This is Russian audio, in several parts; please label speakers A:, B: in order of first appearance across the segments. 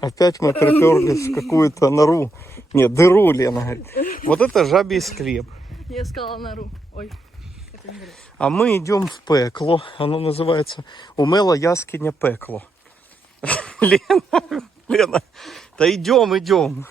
A: Опять мы приперлись в какую-то нору. Нет, дыру, Лена говорит. Вот это жабий склеп.
B: Я сказала нору. Ой, это не говорю.
A: А мы идем в пекло. Оно называется Умела Яскиня пекло. Лена, да идем.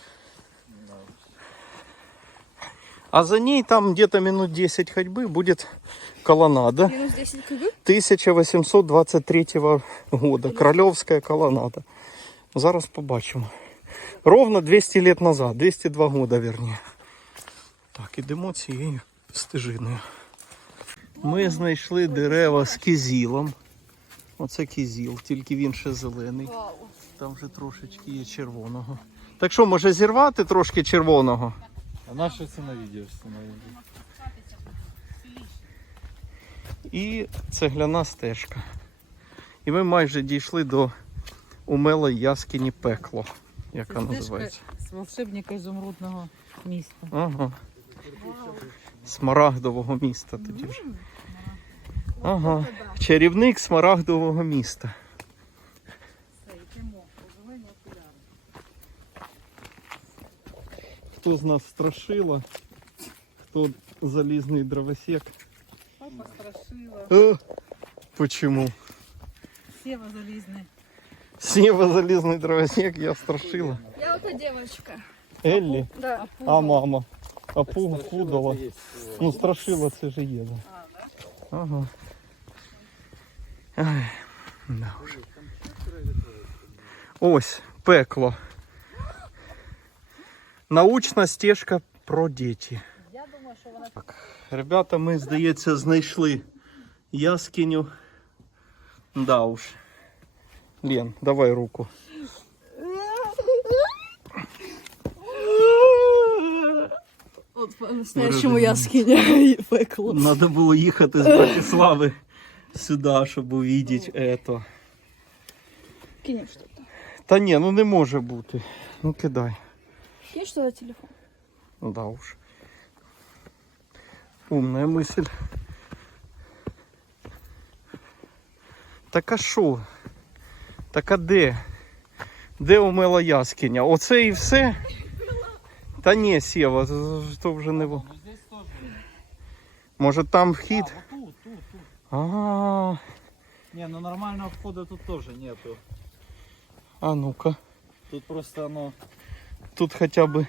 A: А за ней там где-то минут 10 ходьбы будет колоннада.
B: Минус 10 кг?
A: 1823 года. Королевская колоннада. Зараз побачимо. Ровно 200 лет назад. 202 года, вернее. Так, ідемо цією стежиною. Ми знайшли дерева з кизілом. Оце кизіл, тільки він ще зелений.
B: Вау.
A: Там вже трошечки є червоного. Так що, може зірвати трошки червоного?
C: А наше це на відео встановлено.
A: І цегляна стежка. І ми майже дійшли до Умела Яскині пекло, яка називається.
D: З волшебника ізумрудного міста.
A: Ага. Смарагдового міста тоді вже. Ага. Чарівник смарагдового міста. Хто з нас страшила, хто залізний дровосек.
D: Папа страшила.
A: Почему?
D: Сєва залізний.
A: Сева залізний дровосек, я страшила.
B: Я вот эта девочка.
A: Еллі?
B: Да.
A: А мама? А пудала? Ну страшила це же є, да. Ага. Ай, да вже. Ось, пекло. Научна стежка про діти.
D: Я думаю, що вона...
A: Так, ребята, ми, здається, знайшли яскиню. Да уж. Лен, давай руку.
B: Вот по-настоящему яскиня и пекло.
A: Надо було їхати з Братислави сюди, щоб увидеть это.
B: Кинем что-то.
A: Та ні, ну не може бути. Ну кидай.
B: Есть что-то телефон?
A: Ну да уж. Умная мысль. Так а що? Так а де? Де Умела Яскиня? Оце і все? Та ні, Сєва, то вже не...
C: Ну здесь тоже.
A: Може там вхід?
C: А, вот тут.
A: А,
C: Не, ну нормального входа тут тоже нету.
A: а ну-ка.
C: Тут просто оно...
A: Тут хотя бы...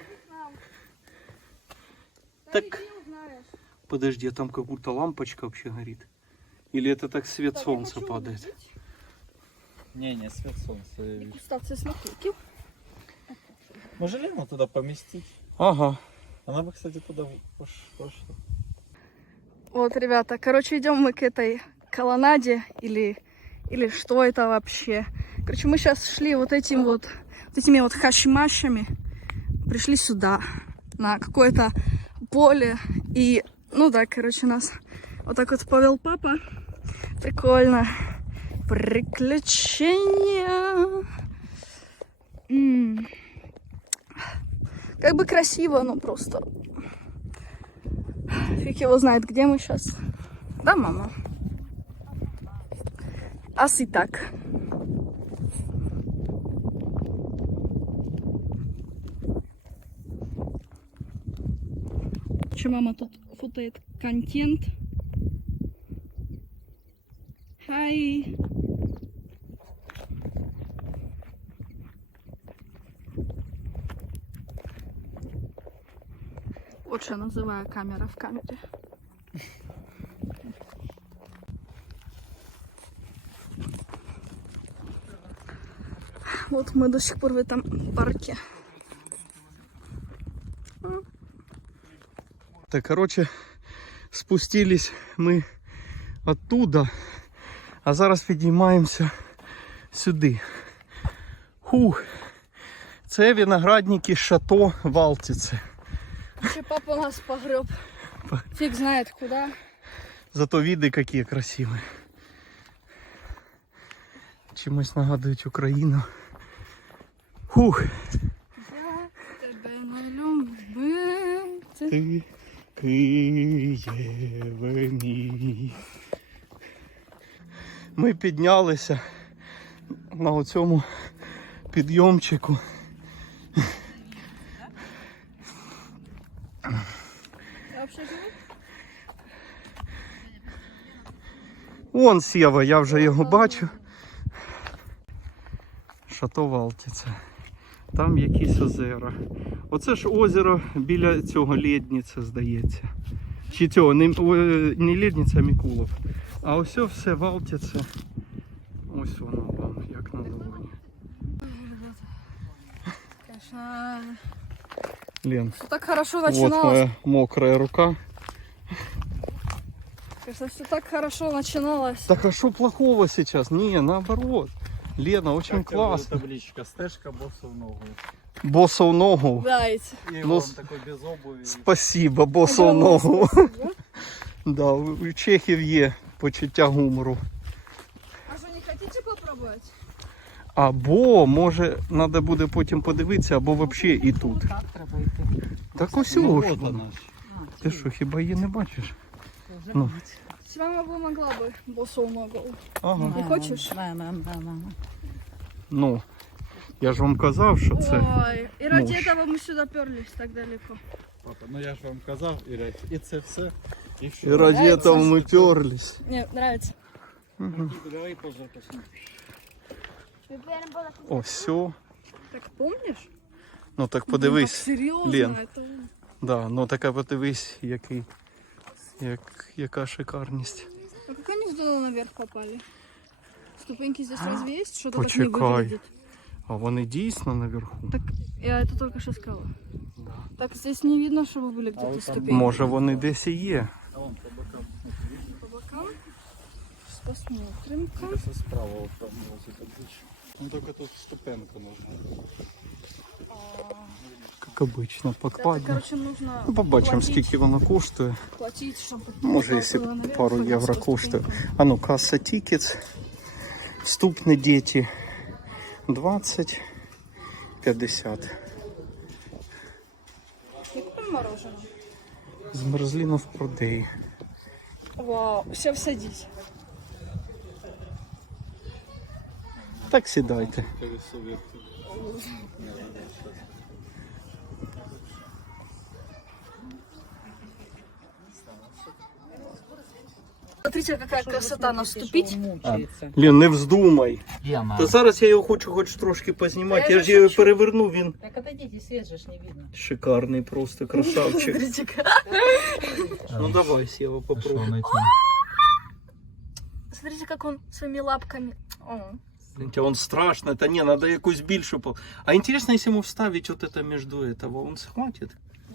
A: Так,
B: узнаешь.
A: подожди, там как будто лампочка вообще горит. Или это так свет солнца падает?
C: Не, свет солнца.
B: Дегустация смотрите.
C: Мы же Лену туда поместить.
A: Ага.
C: Она бы, кстати, туда пошла.
B: Вот, ребята, короче, идем мы к этой колоннаде или что это вообще. Короче, мы сейчас шли вот этими вот хашимашами, пришли сюда, на какое-то поле. И, ну да, короче, нас вот так вот повел папа. Прикольно. Приключения. Как бы красиво, но просто... Фиг его знает, где мы сейчас. Да, мама? Ас и так. Че мама тут фотает контент. Хай. Вот что я называю камера в камере. Вот мы до сих пор в этом парке.
A: Так, короче, спустились мы оттуда, а зараз підіймаємося сюди. Хух, це виноградники Шато Валтице.
B: Еще папа нас погреб. Фиг знает куда.
A: Зато види які красиві. Чимось нагадують Україну. Хух.
B: Я тебе не любив.
A: Ти Києве мій. Ми піднялися на оцьому підйомчику.
B: Я вообще живу?
A: Вон Сєва, я вже його бачу. Шато Валтиця. Там якісь озера. Оце ж озеро біля цього Лєдніця, здається. Чи цього, не Лєдніця, а Мікулов. А ось все Валтиця. Ось воно вам, як на долоні.
B: Конечно,
A: Лен,
B: все так хорошо
A: вот
B: начиналось.
A: моя мокрая рука.
B: Конечно, все так хорошо начиналось.
A: Так а что плохого сейчас? Не, наоборот. Лена, очень
C: Как тебе будет
A: классно.
C: табличка стежка босса в ногу.
A: Босса в ногу.
B: Дайте.
C: И
A: Ну,
C: он такой без обуви.
A: Спасибо, босса в ногу. Да, у чехів є почуття гумору.
B: А что, не хотите попробовать?
A: Або, може, треба буде потім подивитися, або взагалі і тут.
D: Так треба йти.
A: Так ось
C: Ну,
A: ж
C: вот
A: воно.
C: она ж.
A: Ти що, хіба її не бачиш?
D: Вже
A: Ну.
B: Мама бы могла бы босу ногу.
A: Ага.
B: Не хочеш?
D: Да.
A: Ну, я ж вам казав, що це.
B: Ой, и ради
A: муж.
B: этого мы сюда перлись так далеко.
C: Папа, ну я ж вам казав, і це все. І все.
A: І раді
B: Нравится?
A: цього ми перлись.
B: Не, нравится.
C: Давай позже посмотрим.
A: О, все.
B: Так помнишь?
A: Ну так подивись.
B: Серьезно,
A: Лен.
B: это...
A: Да, ну така подивись, яка шикарність.
B: А как они туда наверх попали? Ступеньки здесь разве есть? Что-то так не
A: Почекай.
B: выглядит.
A: А вони дійсно наверху.
B: Так, я это только что сказала.
A: Да.
B: Так здесь не видно, чтобы были где-то
C: вот там
B: ступеньки.
A: Може вони десь і є.
C: А вон по бокам.
B: По бокам. Сейчас посмотрим-ка.
C: Кажется, справа вот там вот эта табличка. Ну только тут ступенка нужна.
A: Як обично,
B: Это,
A: покладно.
B: короче, нужно
A: Ну, побачимо,
B: платить,
A: скільки воно коштує.
B: платить, чтобы...
A: Може, якщо пару євро коштує. А ну, каса тікетс. Вступні діти 20, 50.
B: Не купим мороженое?
A: З мерзлінов продей.
B: Вау, все садись.
A: Так сідайте.
C: Колесо вверх.
B: Смотрите, какая красота наступить.
D: Мучається.
A: Лен, не вздумай.
C: Яна.
A: Та зараз я його хочу хоч трошки познімати. Я ж його переверну, він
D: Так отойдите, свет же ж не видно.
A: шикарний, просто красавчик.
B: Смотрите-ка.
A: Ну давай, Сєва, попробуй.
B: Смотрите, как он своими лапками. О.
A: Хотя он страшно, это не, надо якусь більшу. А интересно, если ему вставить вот это между этого, он схватит?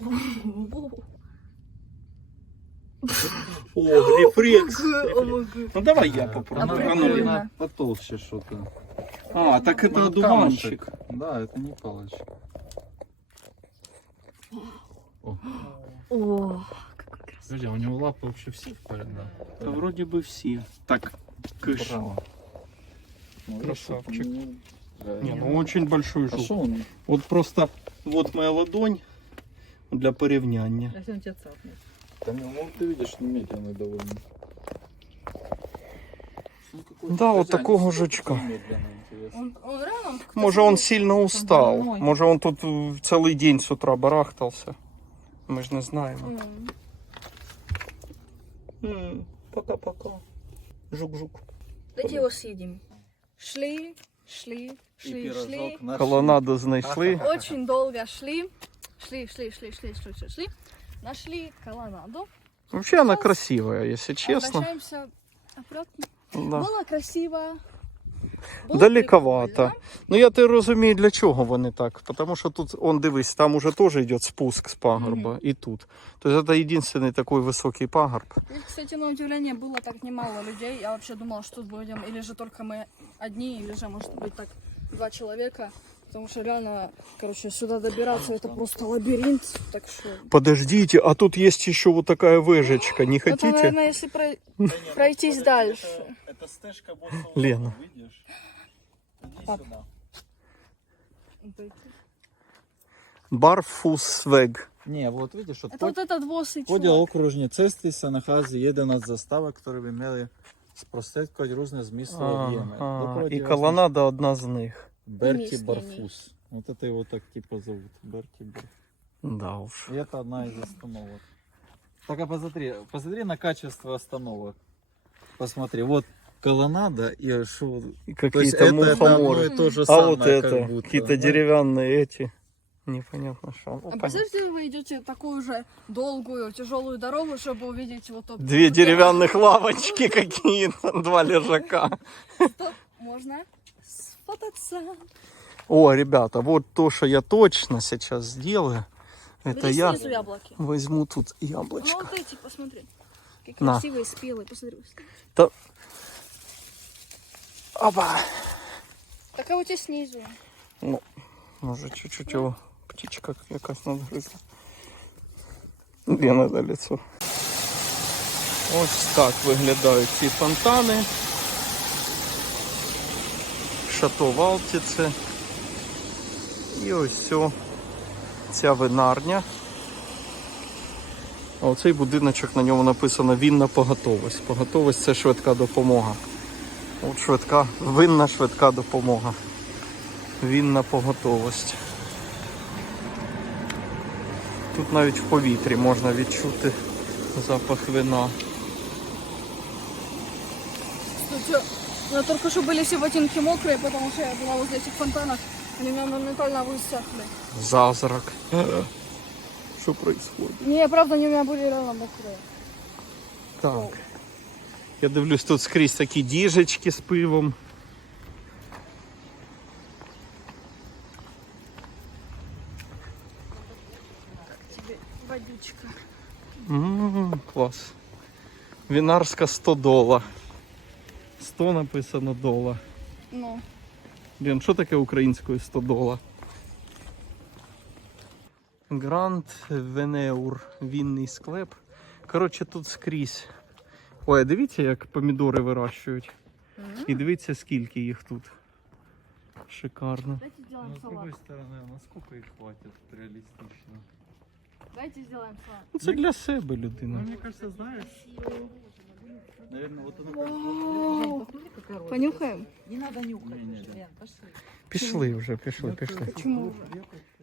A: О, рефлекс. Ну давай я попробую.
B: А
A: А ну,
B: прикольно.
A: Лена.
C: Потолще что-то.
A: А, так это
C: Может,
A: одуванчик.
C: камушек? Да, это не палочка.
B: О, какой красивый.
C: Подожди, а у него лапы вообще все в порядке?
A: Да вроде бы все. Так, кыш.
C: Браво.
A: Красавчик.
C: Да,
A: Не, ну очень большой
C: а
A: жук.
C: что он?
A: Вот просто, вот моя ладонь для порівняння.
D: Если он тебя цапнет.
C: Да не, ну ты видишь, медленный довольно.
A: Да, вот такого жучка.
B: Он реально?
A: Може он сильно устал.
D: больной.
A: Може он тут целый день с утра барахтался. Мы же не знаем. Пока-пока. Жук-жук.
B: Давайте его съедим. Шли, шли, шли.
A: Колонаду знайшли.
B: Очень долго шли. Шли. Нашли колонаду.
A: Вообще она красивая, если честно.
B: Возвращаемся обратно.
A: Да.
B: Было красиво. Було
A: Далековато.
B: прикольно.
A: Ну я те розумію, для чого вони так. Тому що тут, он дивись, там уже теж йде спуск з пагорба. І тут. Тобто це єдиний такий високий пагорб.
B: И, кстати, на удивление было так немало людей. Я вообще думала, что тут будем или же только мы одни, или же, может быть, так 2 человека. Потому что реально, короче, сюда добираться это просто лабиринт. Так что...
A: Подождите, а тут есть еще вот такая вежечка. Не
B: Это,
A: хотите?
B: наверное, если пройтись дальше.
C: Это стежка боссового,
A: Лена.
C: видишь? Иди
B: Пап.
C: сюда.
A: Барфусвег.
C: Nie, вот видишь,
B: Это вот этот босый
C: Поділ
B: чувак.
C: окружні цестися наказі єдина з заставок, які би мали спростити різні змістові об'єми.
A: І колонада одна з них.
C: Берти
B: Местный.
C: Барфус. Вот это его так типа зовут. Берти Барфус.
A: Да уж.
C: И это одна из остановок. Только посмотри на качество остановок. Посмотри, вот колоннада и шо.
A: И
C: То есть
A: какие-то
C: это одно
A: мухоморы.
C: и то же
A: А
C: самое,
A: вот это,
C: как будто,
A: какие-то
C: да?
A: деревянные эти. Непонятно что. Ну,
B: А
A: понятно.
B: представьте, вы идете такую же долгую, тяжелую дорогу, чтобы увидеть вот тот...
A: Две деревянных лавочки какие-то, два лежака.
B: Можно сфотаться.
A: О, ребята, вот то, что я точно сейчас сделаю. Это
B: Бери
A: я
B: снизу яблоки.
A: возьму тут
B: Ну
A: яблочко.
B: вот эти, посмотри. Какие
A: На.
B: красивые, спелые, посмотри.
A: Опа!
B: Так а у тебя снизу.
A: Ну, може чуть-чуть його птичка якась надгризла. Де надо лицо. Ось так виглядають ці фонтани. Шато Валтіце. І ось ця винарня. А оцей будиночок, на ньому написано «Вінна поготовість». Поготовість – це швидка допомога. От швидка, винна швидка допомога. Вінна поготовість. Тут навіть в повітрі можна відчути запах вина.
B: Кстати, у меня только что были все ботинки мокрые, потому что я была возле этих фонтанов. Они у меня моментально высохли.
A: Зазрак. Що происходит?
B: Не, правда, они у меня были реально мокрые.
A: Так. Я дивлюсь, тут скрізь такі діжечки з пивом.
B: Тебе водичка.
A: Клас. Вінарська 100 дола. 100 написано дола.
B: Ну,
A: Лен, що таке українською 100 дола? Гранд Венеур, вінний склеп. Коротше, тут скрізь. Ой, дивіться, як помідори вирощують. І дивіться, скільки їх тут. Шикарно.
B: давайте сделаем
C: Но с
B: салат.
C: другой стороны, а насколько их хватит реалистично?
B: Давайте сделаем салат.
A: Ну, це для себе
C: Ну,
A: людина.
C: мне кажется, знаешь, наверное, вот она
B: Вау.
D: Посмотри, какая роза.
B: Понюхаем?
D: Не надо нюхать.
C: Не-не,
D: уже,
C: да.
D: Лен, пошли.
A: Пішли вже, пішли.
B: Почему?
C: Я как